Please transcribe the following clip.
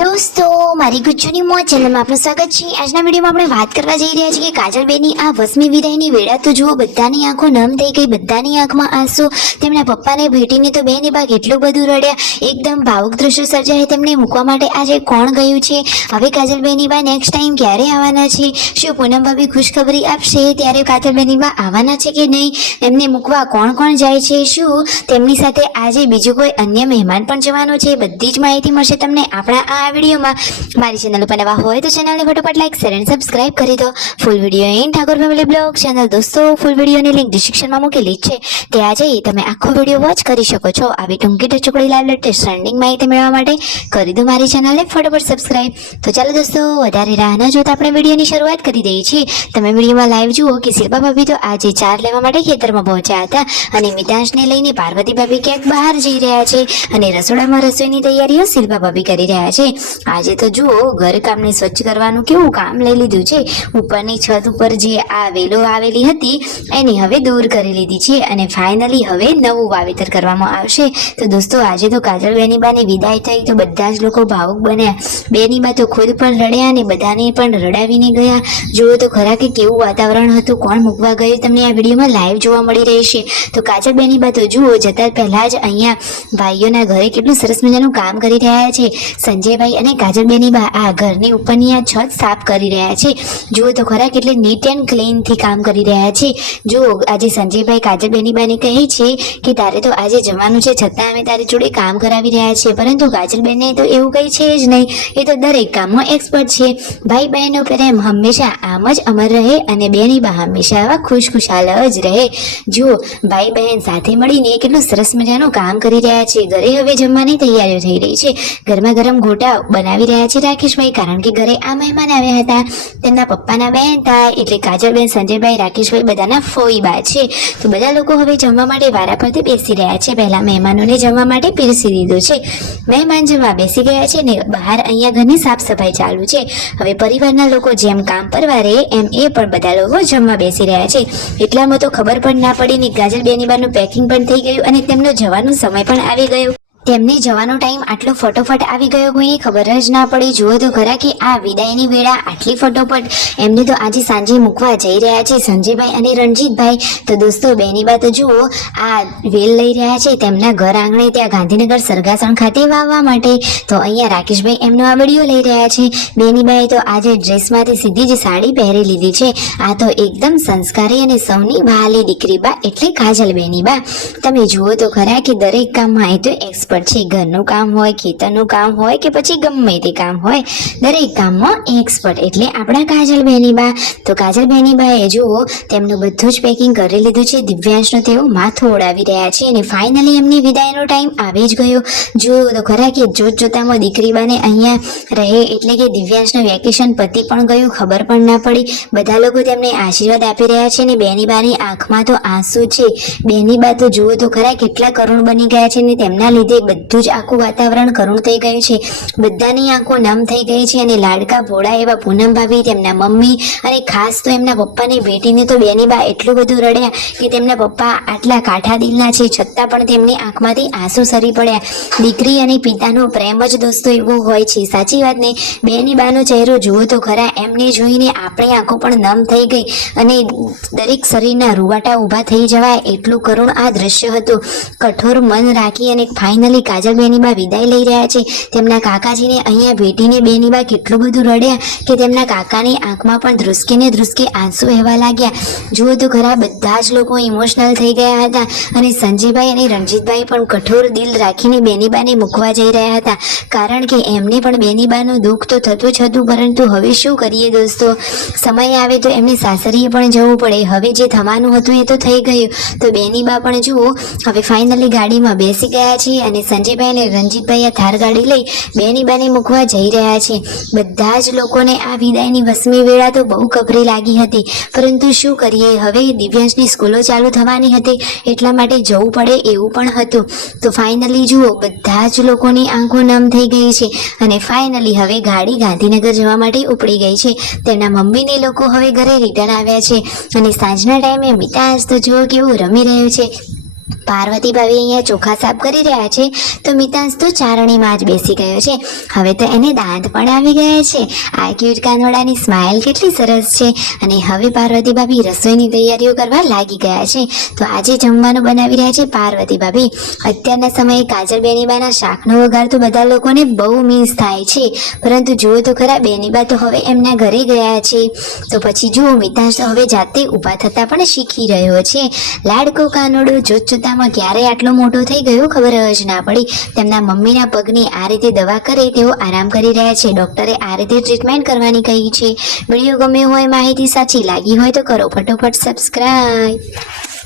દોસ્તો, મારી ગુજ્જુની મોજ ચેનલમાં આપનું સ્વાગત છે। આજના વિડીયોમાં આપણે વાત કરવા જઈ રહ્યા છીએ કે કાજલબેનની આ વસમી વિદાયની વેળા તો જુઓ, બધાની આંખો નમ થઈ ગઈ, બધાની આંખમાં આંસુ। તેમના પપ્પાને ભેટીને તો બેની બા કેટલું બધું રડ્યા, એકદમ ભાવુક દ્રશ્યો સર્જાય। તેમને મૂકવા માટે આજે કોણ ગયું છે? હવે કાજલબેનની બા નેક્સ્ટ ટાઈમ ક્યારે આવવાના છે? શું પૂનમ ભાભી ખુશખબરી આપશે ત્યારે કાજલબેનની બા આવવાના છે કે નહીં? એમને મૂકવા કોણ કોણ જાય છે? શું તેમની સાથે આજે બીજું કોઈ અન્ય મહેમાન પણ જવાનું છે? બધી જ માહિતી મળશે તમને આપણા આ વિડીયોમાં। મારી ચેનલ ઉપર નવા હોય તો ચેનલને ફટાફટ લાઈક શેર અને સબસ્ક્રાઇબ કરી દો। Full video N Thakor family blog channel દોસ્તો, ફૂલ વિડીયોની લિંક ડિસ્ક્રિપ્શનમાં મૂકેલી છે, ત્યાં જઈ તમે આખો વિડીયો વોચ કરી શકો છો। આવી ટૂંકી ટચુકડી લાઈવ લેટેસ્ટ ટ્રેન્ડિંગ માહિતી મેળવવા માટે કરી દો મારી ચેનલને ફટાફટ સબસ્ક્રાઇબ। તો ચાલો દોસ્તો, વધારે રાહ ન જોતા આપણે વિડીયોની શરૂઆત કરી દઈએ છીએ। તમે વિડીયોમાં લાઈવ જુઓ કે શિલ્પા ભાભી તો આજે ચાર લેવા માટે ખેતરમાં પહોંચ્યા હતા અને મિતાંશને લઈને પાર્વતી ભાભી ક્યાંક બહાર જઈ રહ્યા છે અને રસોડામાં રસોઈની તૈયારીઓ શિલ્પા ભાભી કરી રહ્યા છે। આજે તો જુઓ, ઘરકામને સ્વચ્છ કરવાનું કેવું કામ લઈ લીધું છે। ઉપરની છત ઉપર જે આ વેલો આવેલી હતી એને હવે દૂર કરી લીધી છે અને ફાઇનલી હવે નવું વાવેતર કરવામાં આવશે। તો દોસ્તો, આજે તો કાજલ બેનીબાની વિદાય થઈ તો બધા જ લોકો ભાવુક બન્યા। બેનીબા તો ખુદ પણ રડ્યા અને બધાને પણ રડાવીને ગયા। જુઓ તો ખરા કે કેવું વાતાવરણ હતું, કોણ મૂકવા ગયું તમને આ વિડીયોમાં લાઈવ જોવા મળી રહેશે। તો કાજલ બેનીબા તો જુઓ, જતા પહેલા જ અહીંયા ભાઈઓના ઘરે કેટલું સરસ મજાનું કામ કરી રહ્યા છે। સંજયભાઈ અને કાજલબેની બા આ ઘરની ઉપરની આ છત સાફ કરી રહ્યા છે। જુઓ તો ખરા કેટલે નીટ એન્ડ ક્લીન થી કામ કરી રહ્યા છે। જુઓ, આજે સંજયભાઈ કાજલબેની બાને કહે છે કે તારે તો આજે જવાનું છે, છતાં અમે તારી જોડે કામ કરાવી રહ્યા છીએ, પરંતુ કાજલબેનને તો એવું કંઈ છે જ નહીં, એ તો દરેક કામમાં એક્સપર્ટ છે। ભાઈ બહેનનો પ્રેમ હંમેશા આમ જ અમર રહે અને બેની બા હંમેશા આવા ખુશખુશાલ જ રહે। જુઓ, ભાઈ બહેન સાથે મળીને કેટલું સરસ મજાનું કામ કરી રહ્યા છે। ઘરે હવે જમવાની તૈયારીઓ થઈ રહી છે, ગરમા ગરમ ગોટા બનાવી રહ્યા છે રાકેશભાઈ, કારણ કે ઘરે આ મહેમાન આવ્યા હતા, તેમના પપ્પાના બહેન થાય એટલે કાજલબેન, સંજયભાઈ, રાકેશભાઈ બધાના ફોઈબા છે। તો બધા લોકો હવે જમવા માટે વારા પરથી બેસી રહ્યા છે। પહેલા મહેમાનોને જમવા માટે પીરસી દીધું છે, મહેમાન જમવા બેસી ગયા છે ને બહાર અહીંયા ઘરની સાફ સફાઈ ચાલુ છે। હવે પરિવારના લોકો જેમ કામ પરવારે એમ એ પણ બધા લોકો જમવા બેસી રહ્યા છે। એટલામાં તો ખબર પણ ના પડી ને કાજલબેની બાનું પેકિંગ પણ થઈ ગયું અને તેમનો જવાનો સમય પણ આવી ગયો। તેમને જવાનો ટાઈમ આટલો ફટોફટ આવી ગયો, કોઈને ખબર જ ના પડી। જુઓ તો ખરા કે આ વિદાયની વેળા આટલી ફટોફટ એમને તો આજે સાંજે મૂકવા જઈ રહ્યા છે સંજયભાઈ અને રણજીતભાઈ। તો દોસ્તો, બેનીબા તો જુઓ આ વેલ લઈ રહ્યા છે તેમના ઘર આંગણે, ત્યાં ગાંધીનગર સરગાસણ ખાતે વાવવા માટે। તો અહીંયા રાકેશભાઈ એમનો આ વિડીયો લઈ રહ્યા છે। બેનીબાએ તો આજે ડ્રેસમાંથી સીધી જ સાડી પહેરી લીધી છે। આ તો એકદમ સંસ્કારી અને સૌની વહાલી દીકરી બા એટલે કાજલ બેનીબા। તમે જુઓ તો ખરા કે દરેક કામમાં એ તો એક્સપર્ટ છે। ઘરનું કામ હોય, ખેતરનું કામ હોય કે પછી ગમે તે કામ હોય, દરેક કામમાં એક્સપર્ટ એટલે આપણા કાજલ બેનીબા। તો કાજલ બેનીબાએ જુઓ તેમનું બધું જ પેકિંગ કરી લીધું છે। દિવ્યાંશનો તેઓ માથું ઓડાવી રહ્યા છે અને ફાઇનલી એમની વિદાયનો ટાઈમ આવી જ ગયો। જુઓ તો ખરા કે જોત જોતામાં દીકરી બાને અહીંયા રહે એટલે કે દિવ્યાંશનું વેકેશન પતી પણ ગયું, ખબર પણ ના પડી। બધા લોકો તેમને આશીર્વાદ આપી રહ્યા છે અને બેનીબાની આંખમાં તો આંસુ છે। બેનીબા તો જુઓ તો ખરા કેટલા કરુણ બની ગયા છે અને તેમના લીધે બધું જ આખું વાતાવરણ કરુણ થઈ ગયું છે। બધાની આંખો નમ થઈ ગઈ છે અને લાડકા ભોળા એવા પૂનમ ભાભી, તેમના મમ્મી અને ખાસ તો એમના પપ્પાને ભેટીને તો બેનીબા એટલું બધું રડ્યા કે તેમના પપ્પા આટલા કાઠા દિલના છે છતાં પણ તેમની આંખમાંથી આંસુ સરી પડ્યા। દીકરી અને પિતાનો પ્રેમ જ દોસ્તો એવો હોય છે, સાચી વાત ને? બેનીબાનો ચહેરો જુઓ તો ખરા, એમને જોઈને આપણી આંખો પણ નમ થઈ ગઈ અને દરેક શરીરના રૂવાટા ઊભા થઈ જવાય એટલું કરુણ આ દ્રશ્ય હતું। કઠોર મન રાખી અને ફાઇનલી કાજલ બેનીબા વિદાય લઈ રહ્યા છે તેમના કાકાજીને અહીંયા ભેટીને। બેનીબા કેટલું બધું રડ્યા કે તેમના કાકાની આંખમાં પણ ધ્રુસકે ને ધ્રુસકે આંસુ વહેવા લાગ્યા। જુઓ તો ખરા, બધા જ લોકો ઇમોશનલ થઈ ગયા હતા અને સંજયભાઈ અને રણજીતભાઈ પણ કઠોર દિલ રાખીને બેનીબાને મૂકવા જઈ રહ્યા હતા, કારણ કે એમને પણ બેનીબાનું દુઃખ તો થતું જ હતું, પરંતુ હવે શું કરીએ દોસ્તો, સમય આવે તો એમને સાસરીએ પણ જવું પડે। હવે જે થવાનું હતું એ તો થઈ ગયું। તો બેનીબા પણ જુઓ હવે ફાઇનલી ગાડીમાં બેસી ગયા છે અને સંજયભાઈ અને રણજીતભાઈ આ થાર ગાડી લઈ બેનીબાને મૂકવા જઈ રહ્યા છે। બધા જ લોકોને આ વિદાયની વસમી વેળા તો બહુ કપરી લાગી હતી, પરંતુ શું કરીએ, હવે દિવ્યાંશની સ્કૂલો ચાલુ થવાની હતી એટલા માટે જવું પડે એવું પણ હતું। તો ફાઇનલી જુઓ બધા જ લોકોની આંખો નમ થઈ ગઈ છે અને ફાઇનલી હવે ગાડી ગાંધીનગર જવા માટે ઉપડી ગઈ છે। તેમના મમ્મીને લોકો હવે ઘરે રિટર્ન આવ્યા છે અને સાંજના ટાઈમે મિતાંશ તો જુઓ કેવું રમી રહ્યો છે। પાર્વતી ભાભી અહીંયા ચોખા સાફ કરી રહ્યા છે તો મિતાંશ તો ચારણીમાં જ બેસી ગયો છે. હવે તો એને દાંત પણ આવી ગયા છે. આ ક્યુટ કાનોડાની સ્માઇલ કેટલી સરસ છે. અને હવે પાર્વતી ભાભી રસોઈની તૈયારીઓ કરવા લાગી ગયા છે. તો આજે જમવાનું બનાવી રહ્યા છે પાર્વતી ભાભી. અત્યારના સમયે કાજલ બેનીબાના શાકનો વઘાર તો બધા લોકોને બહુ મિસ થાય છે, પરંતુ જુઓ તો ખરા બેનીબા તો હવે એમના ઘરે ગયા છે. તો પછી જુઓ મિતાંશ હવે જાતે ઊભા થતા પણ શીખી રહ્યો છે. લાડકો કાનોડો જોતજોતામાં ક્યારે આટલો મોટો થઈ ગયો ખબર જ ના પડી. તેમના મમ્મીના પગની આ રીતે દવા કરે તેઓ આરામ કરી રહ્યા છે. ડોક્ટરે આ રીતે ટ્રીટમેન્ટ કરવાની કહી છે. વિડીયો ગમ્યો હોય, માહિતી સાચી લાગી હોય તો કરો ફટોફટ સબસ્ક્રાઈબ.